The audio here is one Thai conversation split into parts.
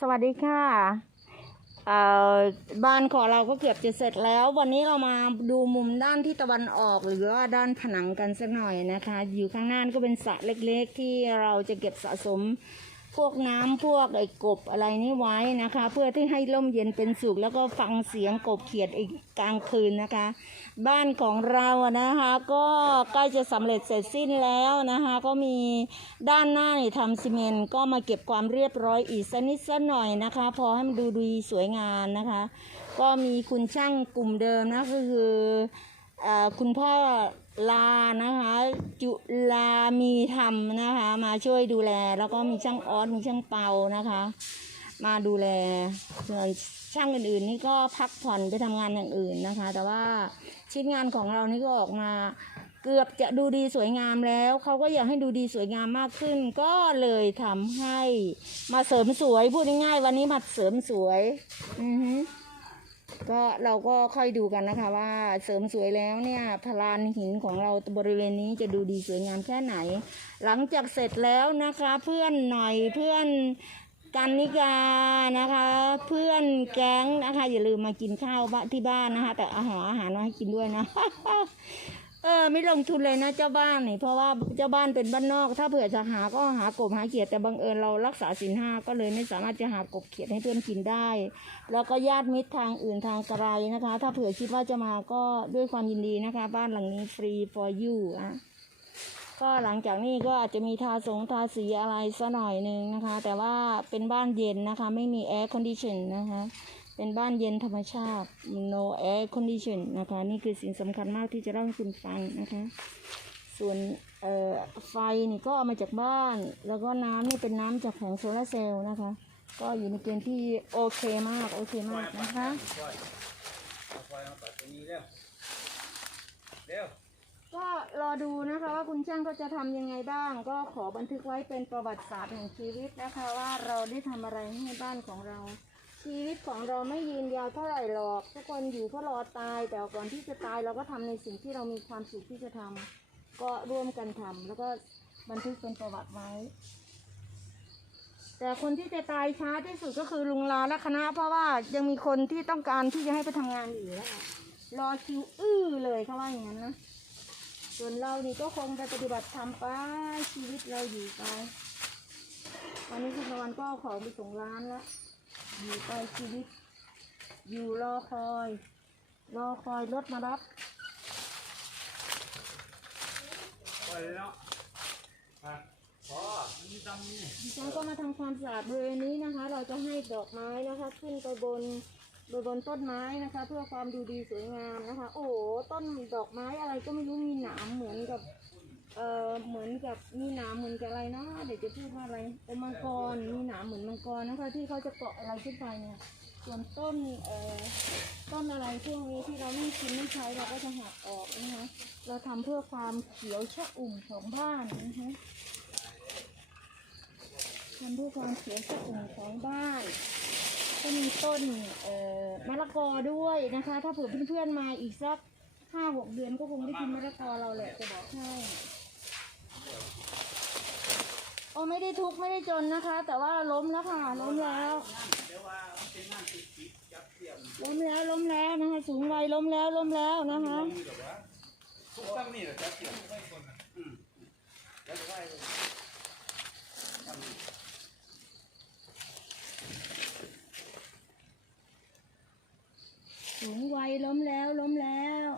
สวัสดีค่ะเอ่อบ้านของเราก็เกือบจะเสร็จแล้ว วันนี้เรามาดูมุมด้านที่ตะวันออก หรือว่าด้านผนังกันสักหน่อยนะคะ อยู่ข้างหน้านก็เป็นสระเล็กๆ ที่เราจะเก็บสะสมพวกน้ำพวกไอ้กบอะไรนี่ไว้นะคะ เพื่อที่ให้ร่มเย็นเป็นสุขแล้วก็ฟังเสียงกบเขียดอีกกลางคืนนะคะ บ้านของเราอะนะคะ ก็ใกล้จะสำเร็จเสร็จสิ้นแล้วนะคะ ก็มีด้านหน้านี่ทำซีเมนต์ก็มาเก็บความเรียบร้อยอีกสักนิดสักหน่อยนะคะ พอให้มันดูดีสวยงามนะคะ ก็มีคุณช่างกลุ่มเดิมนะก็คืออคุณพ่อลานะคะ จุลามีธรรมนะคะ มาช่วยดูแล แล้วก็มีช่างออสมีช่างเปานะคะ มาดูแลส่วนช่างอื่นๆ นี่ก็พักผ่อนไปทำงานอย่างอื่นนะคะ แต่ว่าชิ้นงานของเรานี่ก็ออกมาเกือบจะดูดีสวยงามแล้วเขาก็อยากให้ดูดีสวยงามมากขึ้น ก็เลยทำให้มาเสริมสวยพูดง่ายๆวันนี้มาเสริมสวยอือฮึก็เราก็ค่อยดูกันนะคะว่าเสริมสวยแล้วเนี่ยพลานหินของเราบริเวณนี้จะดูดีสวยงามแค่ไหน หลังจากเสร็จแล้วนะคะ เพื่อนหน่อยเพื่อน กันนิกานะคะ เพื่อนแก๊งนะคะ อย่าลืมมากินข้าวบ้านที่บ้านนะคะ แต่อาหารอาหารมาให้กินด้วยนะเออไม่ลงทุนเลยนะเจ้าบ้านนี่เพราะว่าเจ้าบ้านเป็นบ้านนอก ถ้าเผื่อจะหาก็หากบหาเขียดแต่บังเอิญเรารักษาศีลห้าก็เลยไม่สามารถจะหากบเขียดให้เพื่อนกินได้ แล้วก็ญาติมิตรทางอื่นทางไกลนะคะ ถ้าเผื่อคิดว่าจะมาก็ด้วยความยินดีนะคะ บ้านหลังนี้ฟรี for you อะ ก็หลังจากนี้ก็อาจจะมีทาสงทาสีอะไรสักหน่อยหนึ่งนะคะ แต่ว่าเป็นบ้านเย็นนะคะ ไม่มี air condition นะคะ เป็นบ้านเย็นธรรมชาติ no air condition นะคะ นี่คือสิ่งสำคัญมากที่จะเล่าให้คุณฟังนะคะ ส่วนเอ่อไฟนี่ก็เอามาจากบ้าน แล้วก็น้ำนี่เป็นน้ำจากแผงโซลาเซลล์นะคะ ก็อยู่ในเกณฑ์ที่โอเคมาก โอเคมากนะคะไฟมาตัดตรงนี้เร็วเร็ว ก็รอดูนะคะว่าคุณช่างก็จะทำยังไงบ้าง ก็ขอบันทึกไว้เป็นประวัติศาสตร์แห่งชีวิตนะคะ ว่าเราได้ทำอะไรให้บ้านของเรา ชีวิตของเราไม่ยืนยาวเท่าไหร่หรอก ทุกคนอยู่เพื่อรอตาย แต่ก่อนที่จะตายเราก็ทำในสิ่งที่เรามีความสุขที่จะทำก็ร่วมกันทำแล้วก็บันทึกเป็นประวัติไว้ แต่คนที่จะตายช้าที่สุดก็คือลุงลาและคณะเพราะว่ายังมีคนที่ต้องการที่จะให้ไปทำงานอยู่แล้วรอคิวอื้อเลยเขาว่าอย่างนั้นนะ ส่วนเรานี่ก็คงไปปฏิบัติธรรมไปชีวิตเราอยู่ไปวันนี้คุณตะวันก็เอาของไปส่งร้านแล้วอยู่ไปชีวิต อยู่รอคอย รอคอยรถมารับไปเลยเนาะมาพอมันมีดำนี่ดิฉันก็มาทำความสะอาดบริเวณนี้นะคะ เราจะให้ดอกไม้นะคะ ขึ้นไปบน ไปบนต้นไม้นะคะ เพื่อความดูดีสวยงามนะคะ โอ้ต้นดอกไม้อะไรก็ไม่รู้มีหนามเหมือนกับเอ่อเหมือนกับมีหนามเหมือนกับอะไรนะเดี๋ยวจะพูดว่าอะไรเป็นมังกรมีหนามเหมือนมังกรนะคะ ที่เขาจะเกาะอะไรขึ้นไปเนี่ยส่วนต้นเอ่อต้นอะไรพวกนี้ที่เราไม่กินไม่ใช้เราก็จะหักออกนะคะเราทำเพื่อความเขียวชะอุ่มของบ้านนะคะทำเพื่อความเขียวชะอุ่มของบ้าน ก็มีต้นเอ่อมะละกอด้วยนะคะ ถ้าเผื่อเพื่อนๆมาอีกสักห้าหกเดือนก็คงได้กินมะละกอเราแหละจะบอกให้โอ้ไม่ได้ทุกข์ไม่ได้จนนะคะ แต่ว่าล้มแล้วค่ะล้มแล้วล้มแล้วล้มแล้วนะคะ สูงวัยล้มแล้วล้มแล้วนะคะทุกตั้งนี่แหละจับเสียมไม่คนอะอืมแล้วจะได้เลยทำนี่ สูงวัยล้มแล้วล้มแล้ว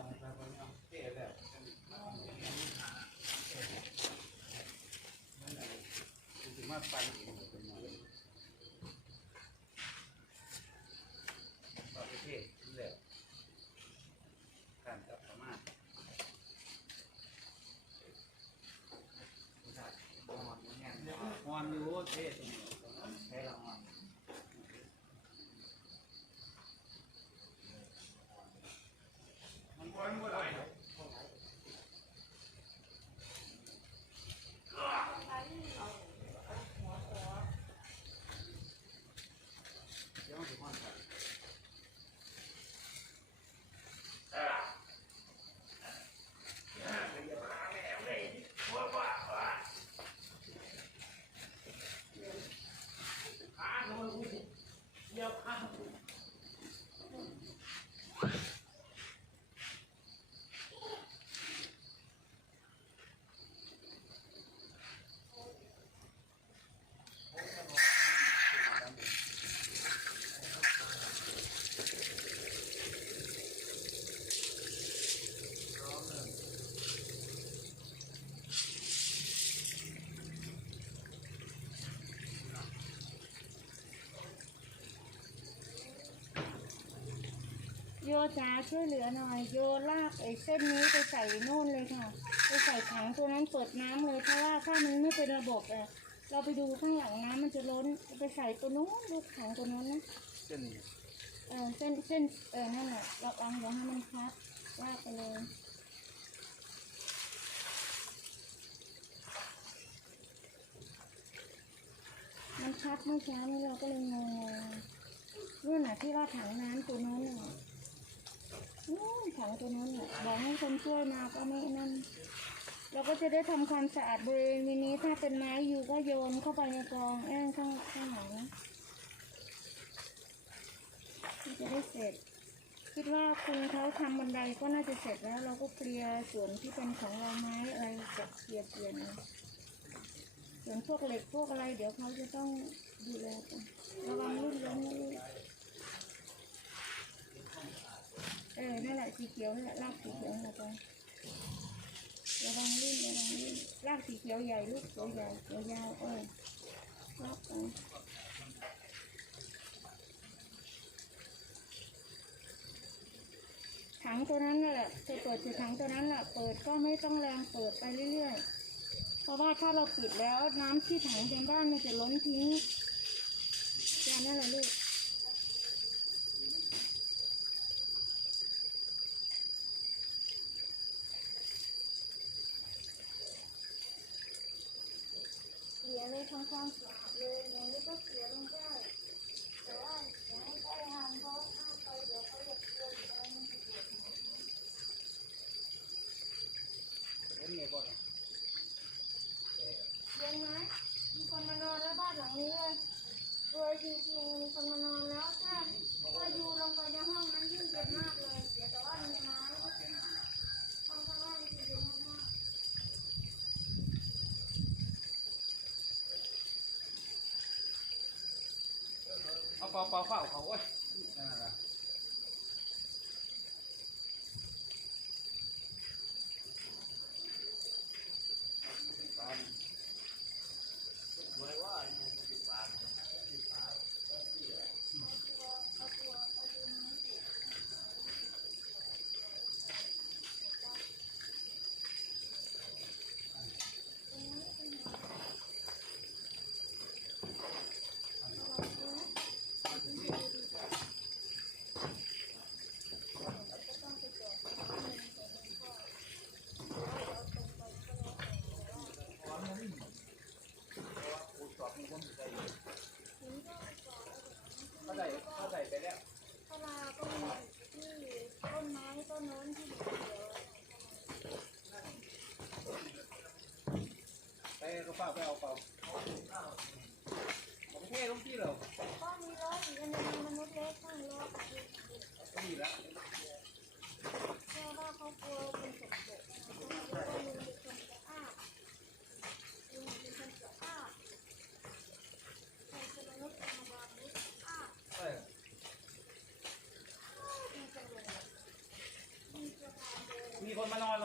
มันถึงมาปั่นเองเป็นหมดประเทศแล้วการกลับมาฮอนอยู่ โยจ๋าช่วยเหลือหน่อย โยลากไอ้เส้นนี้ไปใส่โน่นเลยค่ะ ไปใส่ถังตัวนั้นเปิดน้ำเลยเพราะว่าถ้ามันไม่เป็นระบบอะเราไปดูข้างหลังน้ำมันจะล้นไปใส่ตัวนู้นลูกถังตัวนู้นนะเส้นนี้เออเส้นเส้นเออนั่นแหละเราลองเดี๋ยวให้มันพัดลากไปเลยมันพัดเมื่อเช้านี้เราก็เลยงงๆนู่นน่ะที่ว่าถังน้ำตัวนู้นน่ะ นู่นถังตัวนู้นน่ะบอกให้คนช่วยมาก็ไม่นั่น เราก็จะได้ทำความสะอาดบริเวณนี้ถ้าเป็นไม้อยู่ก็โยนเข้าไปในกองแอ้งข้างข้างหลังมันจะได้เสร็จ คิดว่าคุณเขาทำบันไดก็น่าจะเสร็จแล้ว เราก็เคลียร์ส่วนที่เป็นของเราไม้อะไรจะเคลียร์เปลี่ยนส่วนพวกเหล็กพวกอะไร เดี๋ยวเขาจะต้องดูแลกันระวังลื่นล้มนะลูก เออนั่นแหละสีเขียวนั่นแหละลากสีเขียวเข้าไประวังลื่นระวังลื่นลากสีเขียวใหญ่ลูกเขียวใหญ่เขียวยาวเออลากไปถังตัวนั้นแหละจะเปิดจากถังตัวนั้นแหละเปิดก็ไม่ต้องแรงเปิดไปเรื่อยๆ เพราะว่าถ้าเราปิดแล้วน้ำที่ถังในบ้านมันจะล้นทิ้งจานนั่นแหละลูก เสียเลย ทำความสะอาดเลยอย่างนี้ก็เสียลงได้แต่ว่าอย่าให้ใกล้ทางเพราะถ้าไปเดี๋ยวเขาจะกลัวหรืออะไมันจะเสียหายเล่นไงก่อนเย็นไหมมีคนมานอนแล้วบ้านหลังนี้เลยรวยจริงๆมีคนมานอนแล้วถ้าถ้าอยู่ลงไปในห้องนั้นยิ่งเย็นมากเลย เสียแต่ว่ามีไม้ห้องข้างล่างจะเย็นมาก เอาเปล่าเปล่าเปล่าเขาโอ้ยนั่นน่ะ เขาใส่เขาใส่ไปแล้ว ๆเพราะว่าก็มีที่ต้นไม้ต้นโน้นที่เขียว ไปก็เปล่าไปเอาเปล่าผมเท่ลงที่เหรอก็มีรถอีกอันหนึงมนุษย์เล็กข้างรถก็ดีแล้วเพราะว่าเขากลัวเป็นศพเด็กเพราะว่าลุงเป็นคนจะอ้าลุงเป็นคนจะอ้าใครเป็นมนุษย์ธรรมดามนุษย์อ้าเออดีจังเลยดีจังเลยมีคนมานอนแล้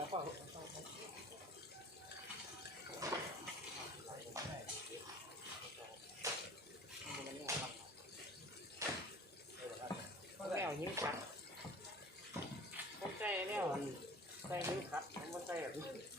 แมวหิ้วขัดมันใจแล้วมันใจหิ้วขัดมันใจแบบนี้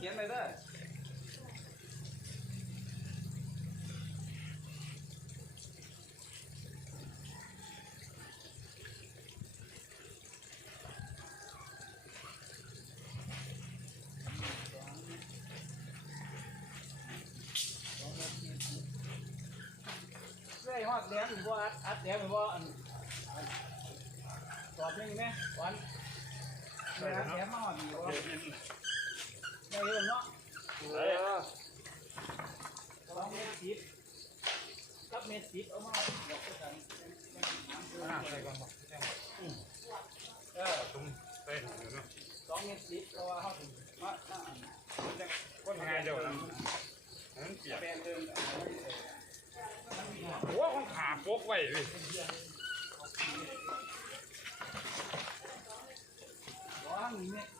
เขียนไปเด้อได้ฮอดแหลมบ่อัดอัดแหลมบ่อันตอบนี่แม่วันแหลมมาฮอดนี่บ่ สองเงินสีจับเงินสีเอามาสองเงินสีเราเอาเข้าถุงนั่นเป็นงานเดียวนะหัวของขาปกไว้เลยว้างนี่ย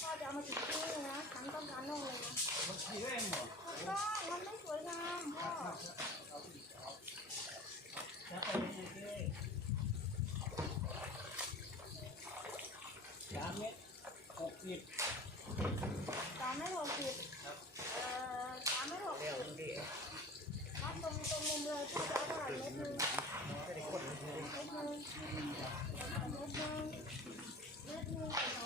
พ่อจะเอามาติดที่นี่นะฉันต้องการน่นเลยนะมันใช้ได้หมดกต้องมันไม่สวยงามพ่อแล้วไปเรื่ยๆสามเมตรหกสิบสามไม่หกสิบเอ่อสามไม่หกสิบครับตรงตรงมุมเลยพ่อจะเอาเท่าไหร่เมตรหนึ่งเมตรหนึ่งเมตรหนึ่งเมตรหนึ่ง